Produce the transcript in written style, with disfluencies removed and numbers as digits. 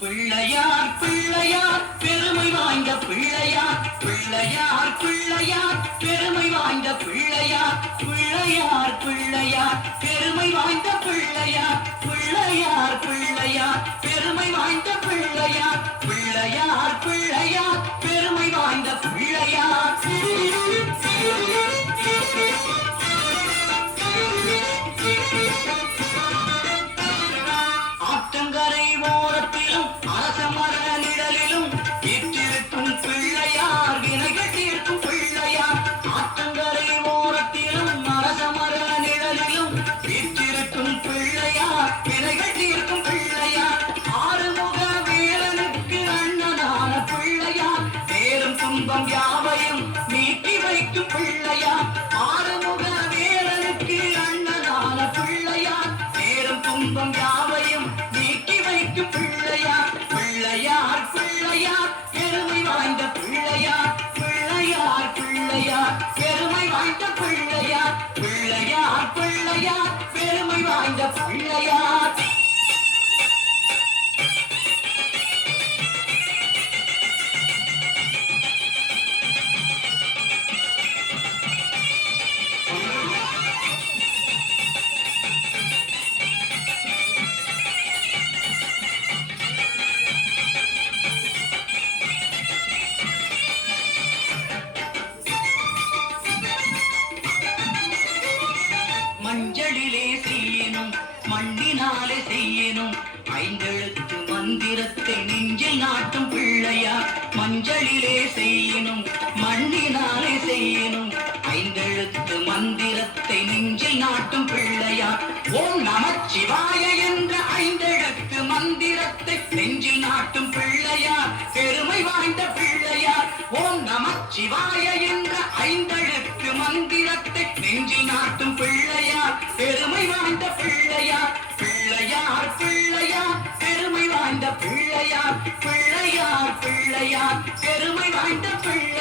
பிள்ளையார் பிள்ளையார் பெருமை வாய்ந்த பிள்ளையார் பிள்ளையார் பிள்ளையார் பெருமை வாய்ந்த பிள்ளையார் பிள்ளையார் பிள்ளையார் பெருமை வாய்ந்த பிள்ளையார் பிள்ளையார் பிள்ளையார் பெருமை வாய்ந்த பிள்ளையார் பிள்ளையார் பிள்ளையார் பெருமை வாய்ந்த பிள்ளையார் ஆற்றங்கரை ஓரத்திலும் அரசமர நிழலிலும் வீற்றிருக்கும் பிள்ளையார் வினைகள் தீர்க்கும் பிள்ளையார் ஆற்றங்கரை ஓரத்திலும் அரசமர நிழலிலும் வீற்றிருக்கும் பிள்ளையார் வினைகள் தீர்க்கும் பிள்ளையார் ஆறுமுக வேலனுக்கு அண்ணனான பிள்ளையார் சேரும் துன்பம் யாவையும் நீக்கி வைக்கும் பிள்ளையார் ஆறுமுக வேலனுக்கு அண்ணனான பிள்ளையார் சேரும் துன்பம் யாவையும் நீக்கி வைக்கும் பிள்ளையார் பிள்ளையார் பிள்ளையார் பெருமை வாய்ந்த பிள்ளையார் பிள்ளையார் பிள்ளையார் பெருமை வாய்ந்த பிள்ளையார் பிள்ளையார் பிள்ளையார் பெருமை வாய்ந்த பிள்ளையார் மஞ்சளிலே செய்யணும் மண்ணினாலே செய்யணும் ஐந்தெழுத்து மந்திரத்தை நெஞ்சில் நாட்டும் பிள்ளையார் மஞ்சளிலே செய்யணும் மண்ணினாலே செய்யணும் ஐந்தெழுத்து மந்திரத்தை நெஞ்சில் நாட்டும் பிள்ளையார் ஓம் நமச்சிவாய என்ற ஐந்தெழுத்து மந்திரத்தை நெஞ்சில் நாட்டும் பிள்ளையார் பெருமை வாய்ந்த பிள்ளையார் ஓம் நமச்சிவாய என்ற ஐந்தெழுத்து மந்திரத்தை நெஞ்சில் நாட்டும் பிள்ளையார் பெருமை வாய்ந்த பிள்ளையார் பிள்ளையார் பிள்ளையார் பெருமை வாய்ந்த பிள்ளையார் பிள்ளையார் பிள்ளையார் பெருமை வாய்ந்த பிள்ளை